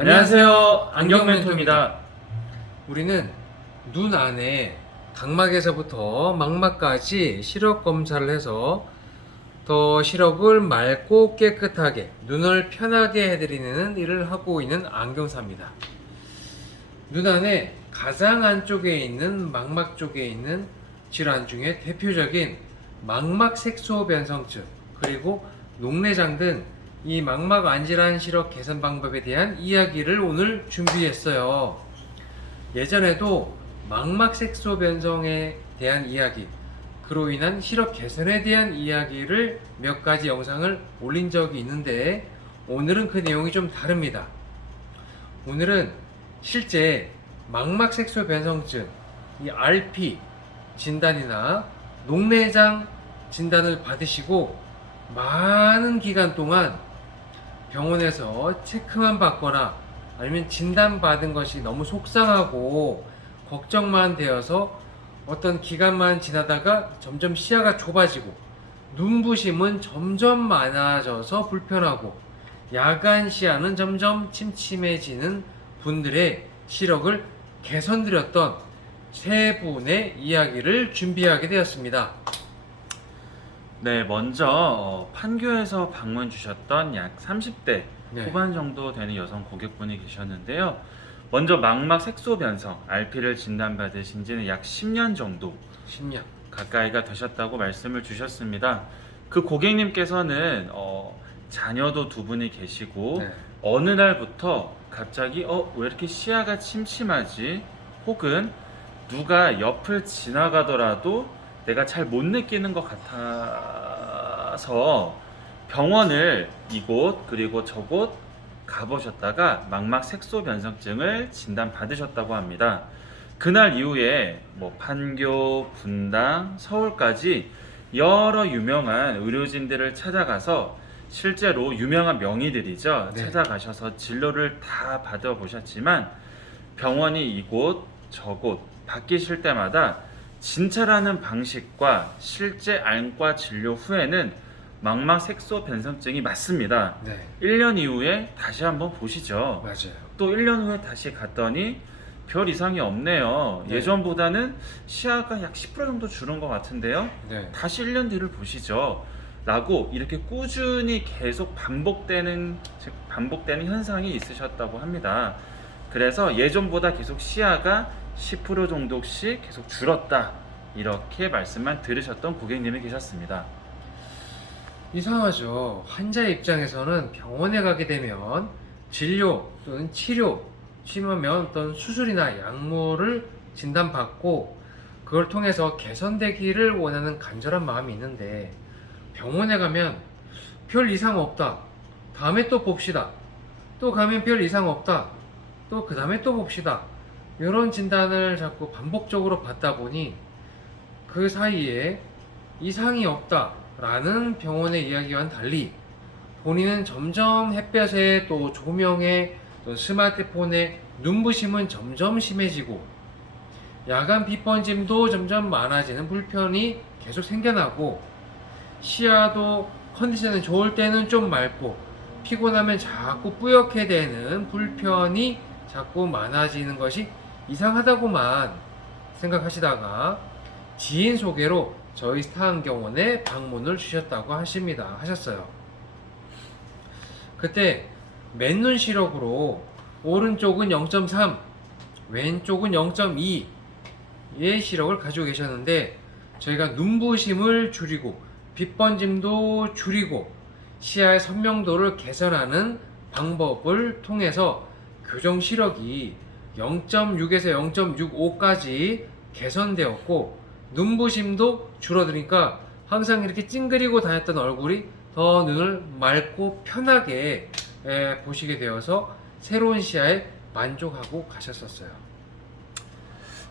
안녕하세요. 안경멘토입니다. 우리는 눈 안에 각막에서부터 망막까지 시력 검사를 해서 더 시력을 맑고 깨끗하게 눈을 편하게 해드리는 일을 하고 있는 안경사입니다. 눈 안에 가장 안쪽에 있는 망막 쪽에 있는 질환 중에 대표적인 망막 색소 변성증 그리고 녹내장 등 이 망막 안질환 시력 개선 방법에 대한 이야기를 오늘 준비했어요. 예전에도 망막 색소 변성에 대한 이야기, 그로 인한 시력 개선에 대한 이야기를 몇 가지 영상을 올린 적이 있는데 오늘은 그 내용이 좀 다릅니다. 오늘은 실제 망막 색소 변성증, 이 RP 진단이나 녹내장 진단을 받으시고 많은 기간 동안 병원에서 체크만 받거나 아니면 진단받은 것이 너무 속상하고 걱정만 되어서 어떤 기간만 지나다가 점점 시야가 좁아지고 눈부심은 점점 많아져서 불편하고 야간 시야는 점점 침침해지는 분들의 시력을 개선드렸던 세 분의 이야기를 준비하게 되었습니다. 네, 먼저 판교에서 방문 주셨던 약 30대 네. 후반 정도 되는 여성 고객분이 계셨는데요. 먼저 망막 색소 변성 RP를 진단받으신 지는 약 10년 정도 10년. 가까이가 되셨다고 말씀을 주셨습니다. 그 고객님께서는 자녀도 두 분이 계시고 네. 어느 날부터 갑자기 왜 이렇게 시야가 침침하지? 혹은 누가 옆을 지나가더라도 내가 잘 못 느끼는 것 같아서 병원을 이곳 그리고 저곳 가보셨다가 망막 색소 변성증을 진단받으셨다고 합니다. 그날 이후에 판교, 분당, 서울까지 여러 유명한 의료진들을 찾아가서 실제로 유명한 명의들이죠. 네. 찾아가셔서 진료를 다 받아보셨지만 병원이 이곳 저곳 바뀌실 때마다 진찰하는 방식과 실제 안과 진료 후에는 망막 색소 변성증이 맞습니다. 네. 1년 이후에 다시 한번 보시죠. 맞아요. 또 1년 후에 다시 갔더니 별 이상이 없네요. 네. 예전보다는 시야가 약 10% 정도 줄은 것 같은데요. 네. 다시 1년 뒤를 보시죠. 라고 이렇게 꾸준히 계속 반복되는 현상이 있으셨다고 합니다. 그래서 예전보다 계속 시야가 10% 정도씩 계속 줄었다, 이렇게 말씀만 들으셨던 고객님이 계셨습니다. 이상하죠. 환자 입장에서는 병원에 가게 되면 진료 또는 치료, 심하면 어떤 수술이나 약물을 진단받고 그걸 통해서 개선되기를 원하는 간절한 마음이 있는데 병원에 가면 별 이상 없다. 다음에 또 봅시다. 또 가면 별 이상 없다. 또 그 다음에 또 봅시다. 이런 진단을 자꾸 반복적으로 받다 보니 그 사이에 이상이 없다 라는 병원의 이야기와는 달리 본인은 점점 햇볕에 또 조명에 또 스마트폰에 눈부심은 점점 심해지고 야간 빛번짐도 점점 많아지는 불편이 계속 생겨나고 시야도 컨디션이 좋을 때는 좀 맑고 피곤하면 자꾸 뿌옇게 되는 불편이 자꾸 많아지는 것이 이상하다고만 생각하시다가 지인 소개로 저희 스타안경원에 방문을 주셨다고 하셨어요. 그때 맨눈 시력으로 오른쪽은 0.3, 왼쪽은 0.2의 시력을 가지고 계셨는데 저희가 눈부심을 줄이고 빛번짐도 줄이고 시야의 선명도를 개선하는 방법을 통해서 교정 시력이 0.6에서 0.65까지 개선되었고 눈부심도 줄어드니까 항상 이렇게 찡그리고 다녔던 얼굴이 더 눈을 맑고 편하게 보시게 되어서 새로운 시야에 만족하고 가셨었어요.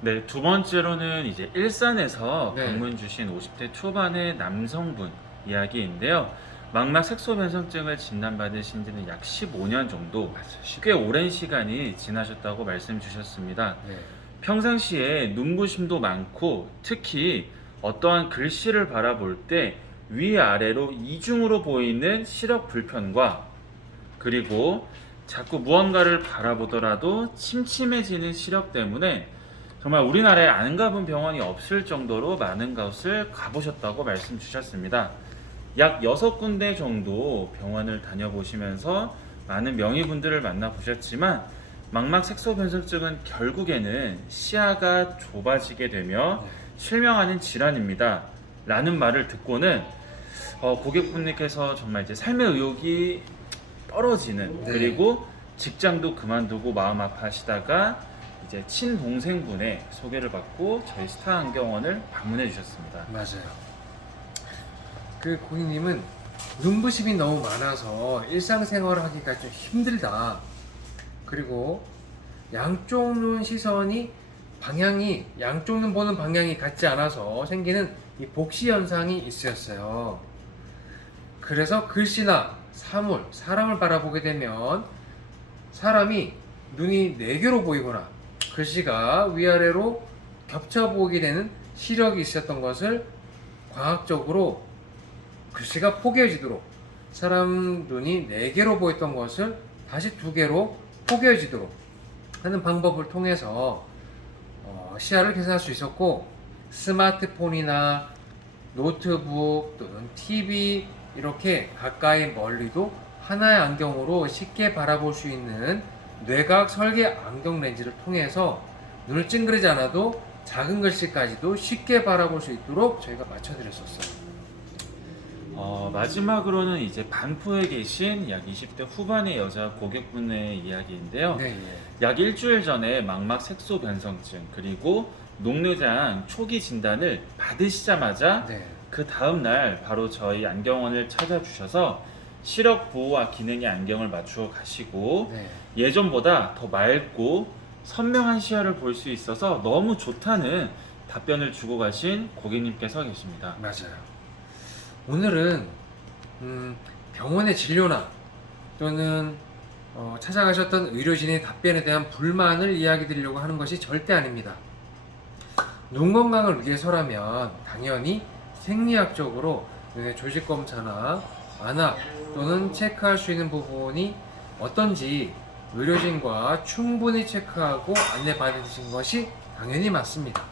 네, 두 번째로는 이제 일산에서 네. 방문 주신 50대 초반의 남성분 이야기인데요. 망막 색소 변성증을 진단받으신 지는 약 15년 정도, 맞아요. 꽤 오랜 시간이 지나셨다고 말씀 주셨습니다. 네. 평상시에 눈부심도 많고 특히 어떠한 글씨를 바라볼 때 위아래로 이중으로 보이는 시력 불편과 그리고 자꾸 무언가를 바라보더라도 침침해지는 시력 때문에 정말 우리나라에 안 가본 병원이 없을 정도로 많은 곳을 가보셨다고 말씀 주셨습니다. 약 6군데 정도 병원을 다녀보시면서 많은 명의분들을 만나보셨지만 망막 색소 변성증은 결국에는 시야가 좁아지게 되며 실명하는 질환입니다. 라는 말을 듣고는 고객분께서 정말 이제 삶의 의욕이 떨어지는, 네. 그리고 직장도 그만두고 마음 아파하시다가 이제 친동생분의 소개를 받고 저희 스타안경원을 방문해 주셨습니다. 맞아요. 그 고객님은 눈부심이 너무 많아서 일상생활을 하기가 좀 힘들다. 그리고 양쪽 눈 시선이 방향이 양쪽 눈 보는 방향이 같지 않아서 생기는 이 복시 현상이 있으셨어요. 그래서 글씨나 사물, 사람을 바라보게 되면 사람이 눈이 4개로 보이거나 글씨가 위아래로 겹쳐 보이게 되는 시력이 있었던 것을 과학적으로 글씨가 포개어지도록, 사람 눈이 4개로 보였던 것을 다시 2개로 포개어지도록 하는 방법을 통해서 시야를 개선할 수 있었고, 스마트폰이나 노트북 또는 TV 이렇게 가까이 멀리도 하나의 안경으로 쉽게 바라볼 수 있는 뇌과학 설계 안경 렌즈를 통해서 눈을 찡그리지 않아도 작은 글씨까지도 쉽게 바라볼 수 있도록 저희가 맞춰드렸었어요. 마지막으로는 이제 반포에 계신 약 20대 후반의 여자 고객분의 이야기인데요. 네, 약 일주일 전에 망막 색소 변성증 그리고 녹내장 초기 진단을 받으시자마자 네. 그 다음날 바로 저희 안경원을 찾아주셔서 시력 보호와 기능의 안경을 맞추어 가시고 네. 예전보다 더 맑고 선명한 시야를 볼 수 있어서 너무 좋다는 답변을 주고 가신 고객님께서 계십니다. 맞아요. 오늘은 병원의 진료나 또는 찾아가셨던 의료진의 답변에 대한 불만을 이야기 드리려고 하는 것이 절대 아닙니다. 눈 건강을 위해서라면 당연히 생리학적으로 눈의 조직 검사나 안압 또는 체크할 수 있는 부분이 어떤지 의료진과 충분히 체크하고 안내 받으신 것이 당연히 맞습니다.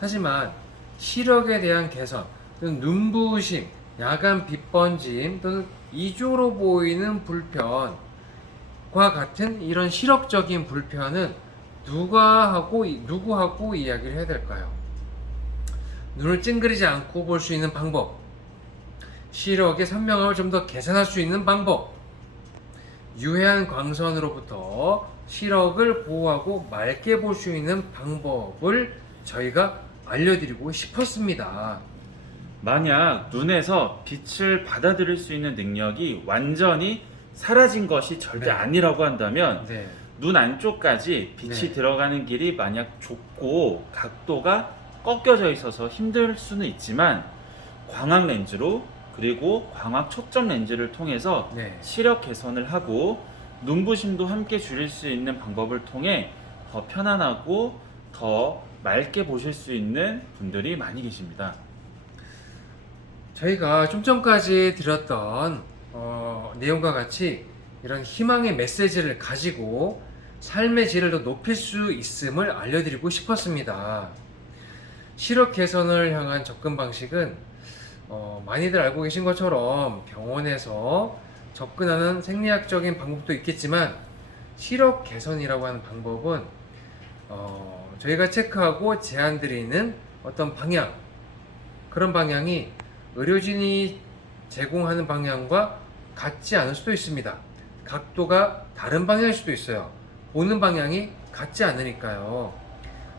하지만 시력에 대한 개선 또는 눈부심, 야간 빛 번짐 또는 이중으로 보이는 불편과 같은 이런 시력적인 불편은 누구하고 이야기를 해야 될까요? 눈을 찡그리지 않고 볼 수 있는 방법, 시력의 선명함을 좀 더 개선할 수 있는 방법, 유해한 광선으로부터 시력을 보호하고 맑게 볼 수 있는 방법을 저희가 알려드리고 싶었습니다. 만약 눈에서 빛을 받아들일 수 있는 능력이 완전히 사라진 것이 절대 네. 아니라고 한다면 네. 눈 안쪽까지 빛이 네. 들어가는 길이 만약 좁고 각도가 꺾여져 있어서 힘들 수는 있지만 광학 렌즈로 그리고 광학 초점 렌즈를 통해서 네. 시력 개선을 하고 눈부심도 함께 줄일 수 있는 방법을 통해 더 편안하고 더 맑게 보실 수 있는 분들이 많이 계십니다. 저희가 좀 전까지 드렸던 내용과 같이 이런 희망의 메시지를 가지고 삶의 질을 더 높일 수 있음을 알려드리고 싶었습니다. 시력 개선을 향한 접근 방식은 많이들 알고 계신 것처럼 병원에서 접근하는 생리학적인 방법도 있겠지만 시력 개선이라고 하는 방법은 저희가 체크하고 제안드리는 어떤 방향, 그런 방향이 의료진이 제공하는 방향과 같지 않을 수도 있습니다. 각도가 다른 방향일 수도 있어요. 보는 방향이 같지 않으니까요.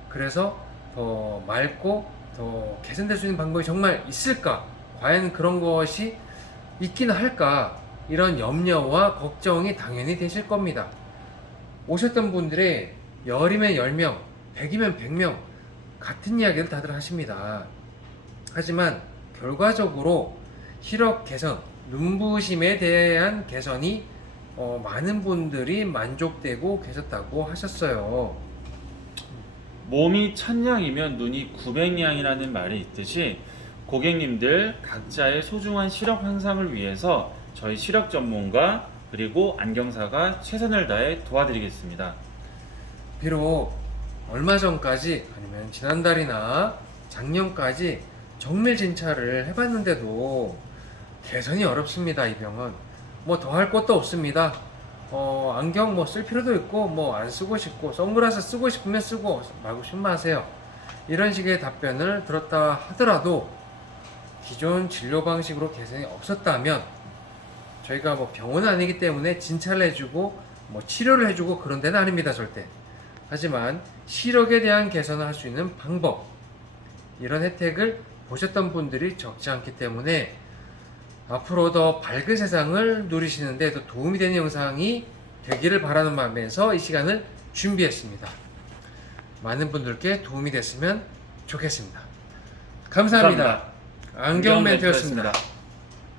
그래서 더 맑고 더 개선될 수 있는 방법이 정말 있을까? 과연 그런 것이 있기는 할까? 이런 염려와 걱정이 당연히 되실 겁니다. 오셨던 분들의 10이면 10명, 100이면 100명 같은 이야기를 다들 하십니다. 하지만 결과적으로 시력 개선, 눈부심에 대한 개선이 많은 분들이 만족되고 계셨다고 하셨어요. 몸이 1000양이면 눈이 900양이라는 말이 있듯이 고객님들 각자의 소중한 시력 향상을 위해서 저희 시력 전문가 그리고 안경사가 최선을 다해 도와드리겠습니다. 비록 얼마 전까지 아니면 지난달이나 작년까지 정밀 진찰을 해봤는데도 개선이 어렵습니다. 이 병은 뭐 더 할 것도 없습니다. 안경 뭐 쓸 필요도 있고 뭐 안 쓰고 싶고 선글라스 쓰고 싶으면 쓰고 말고 싶으면 마세요. 이런 식의 답변을 들었다 하더라도 기존 진료 방식으로 개선이 없었다면 저희가 뭐 병원은 아니기 때문에 진찰을 해주고 뭐 치료를 해주고 그런 데는 아닙니다. 절대. 하지만 시력에 대한 개선을 할 수 있는 방법, 이런 혜택을 보셨던 분들이 적지 않기 때문에 앞으로 더 밝은 세상을 누리시는 데 더 도움이 되는 영상이 되기를 바라는 마음에서 이 시간을 준비했습니다. 많은 분들께 도움이 됐으면 좋겠습니다. 감사합니다. 안경멘트였습니다.